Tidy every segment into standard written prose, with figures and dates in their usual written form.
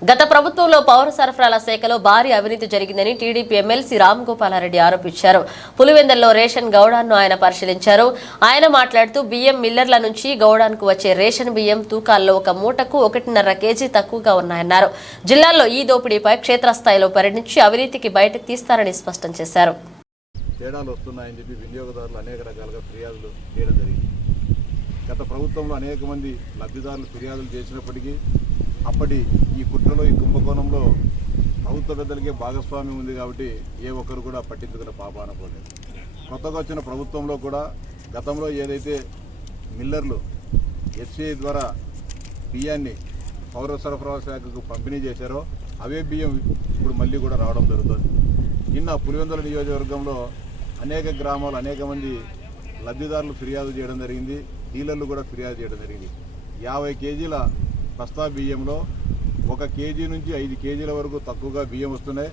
గత ప్రభుత్వంలో పౌర సరఫరాల శాఖలో భారీ అవినీతి జరిగిందని టీడీపీ ఎమ్మెల్సీ రామగోపాలారెడ్డి ఆరోపించారు. పులివెందుల్లో రేషన్ గౌడాన్ను ఆయన పరిశీలించారు. ఆయన మాట్లాడుతూ బియ్యం మిల్లర్ల నుంచి గౌడాన్కు వచ్చే రేషన్ బియ్యం తూకాల్లో ఒక మూటకు 1.5 కేజీ తక్కువగా ఉన్నాయన్నారు. జిల్లాలో ఈ దోపిడీపై క్షేత్రస్థాయిలో పరిణించి అవినీతికి బయటకు తీస్తారని స్పష్టం చేశారు. తేడాలు వస్తున్నాయని చెప్పి వినియోగదారులు అనేక రకాలుగా ఫిర్యాదులు చేయడం జరిగింది. గత ప్రభుత్వంలో అనేక మంది లబ్ధిదారులు ఫిర్యాదులు చేసినప్పటికీ అప్పటి ఈ కుట్రలో ఈ కుంభకోణంలో ప్రభుత్వ పెద్దలకే భాగస్వామ్యం ఉంది కాబట్టి ఏ ఒక్కరు కూడా పట్టించుకునే పాపాన పోలేదు. కొత్తగా వచ్చిన ప్రభుత్వంలో కూడా గతంలో ఏదైతే మిల్లర్లు ఎఫ్సిఐ ద్వారా బియ్యాన్ని పౌర సరఫరా శాఖకు పంపిణీ చేశారో అవే బియ్యం ఇప్పుడు మళ్ళీ కూడా రావడం జరుగుతుంది. నిన్న పులివెందుల నియోజకవర్గంలో అనేక గ్రామాలు అనేక మంది లబ్ధిదారులు ఫిర్యాదు చేయడం జరిగింది. డీలర్లు కూడా ఫిర్యాదు చేయడం జరిగింది. 50 కేజీల బస్తా బియ్యంలో 1 కేజీ నుంచి 5 కేజీల వరకు తక్కువగా బియ్యం వస్తున్నాయి.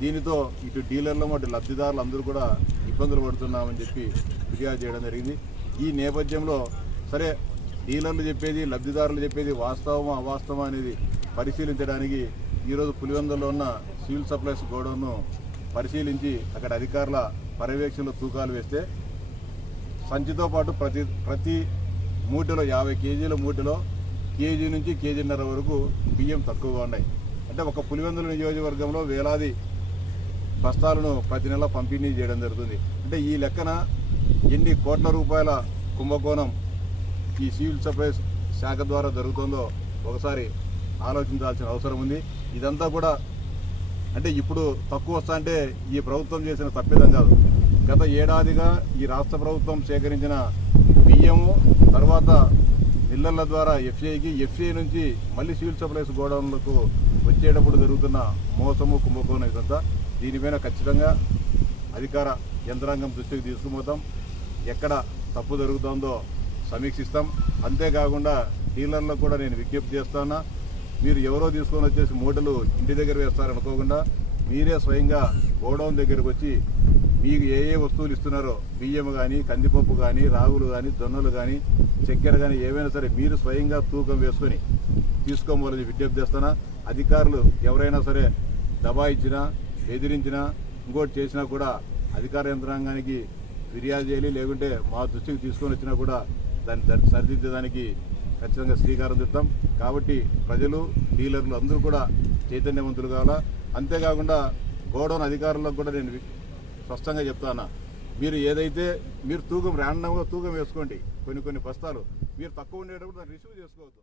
దీనితో ఇటు డీలర్లు అటు లబ్ధిదారులు అందరూ కూడా ఇబ్బందులు పడుతున్నామని చెప్పి ఫిర్యాదు చేయడం జరిగింది. ఈ నేపథ్యంలో సరే డీలర్లు చెప్పేది లబ్ధిదారులు చెప్పేది వాస్తవమా అవాస్తవమా అనేది పరిశీలించడానికి ఈరోజు పులివెందుల్లో ఉన్న సివిల్ సప్లైస్ గోడౌన్ను పరిశీలించి అక్కడ అధికారుల పర్యవేక్షణలో తూకాలు వేస్తే సంచితో పాటు ప్రతి మూటలో 50 కేజీల మూటలో కేజీ నుంచి కేజీన్నర వరకు బియ్యం తక్కువగా ఉన్నాయి. అంటే ఒక పులివెందుల నియోజకవర్గంలో వేలాది బస్తాలను ప్రతి నెల పంపిణీ చేయడం జరుగుతుంది. అంటే ఈ లెక్కన ఎన్ని కోట్ల రూపాయల కుంభకోణం ఈ సివిల్ సప్లైస్ శాఖ ద్వారా జరుగుతుందో ఒకసారి ఆలోచించాల్సిన అవసరం ఉంది. ఇదంతా కూడా అంటే ఇప్పుడు తక్కువ వస్తా అంటే ఈ ప్రభుత్వం చేసిన తప్పిదం కాదు. గత ఏడాదిగా ఈ రాష్ట్ర ప్రభుత్వం సేకరించిన బియ్యము తర్వాత మిల్లర్ల ద్వారా ఎఫ్సిఐ నుంచి మళ్ళీ సివిల్ సప్లైస్ గోడౌన్లకు వచ్చేటప్పుడు జరుగుతున్న మోసము కుంభకోణం ఇదంతా. దీనిపైన ఖచ్చితంగా అధికార యంత్రాంగం దృష్టికి తీసుకుపోతాం. ఎక్కడ తప్పు జరుగుతుందో సమీక్షిస్తాం. అంతేకాకుండా డీలర్లకు కూడా నేను విజ్ఞప్తి చేస్తున్నా, మీరు ఎవరో తీసుకొని వచ్చేసి మూటలు ఇంటి దగ్గర వేస్తారనుకోకుండా మీరే స్వయంగా గోడౌన్ దగ్గరకు వచ్చి మీకు ఏ వస్తువులు ఇస్తున్నారో బియ్యం కానీ కందిపప్పు కానీ రాగులు కానీ జొన్నలు కానీ చక్కెర కానీ ఏవైనా సరే మీరు స్వయంగా తూకం వేసుకొని తీసుకోవాలని విజ్ఞప్తి చేస్తున్నా. అధికారులు ఎవరైనా సరే దబాయించినా బెదిరించినా ఇంకోటి చేసినా కూడా అధికార యంత్రాంగానికి ఫిర్యాదు చేయాలి. లేకుంటే మా దృష్టికి తీసుకొని వచ్చినా కూడా దాన్ని సరిదిద్దడానికి ఖచ్చితంగా శ్రీకారం చుట్టాం. కాబట్టి ప్రజలు డీలర్లు అందరూ కూడా చైతన్యవంతులు కావాలా. అంతేకాకుండా గోడౌన్ అధికారులకు కూడా నేను స్పష్టంగా చెప్తాను, మీరు ఏదైతే మీరు తూకం ర్యాండమ్గా తూకం వేసుకోండి. కొన్ని బస్తాలు మీరు తక్కువ ఉండేటప్పుడు దాన్ని రిసీవ్ చేసుకోవద్దు.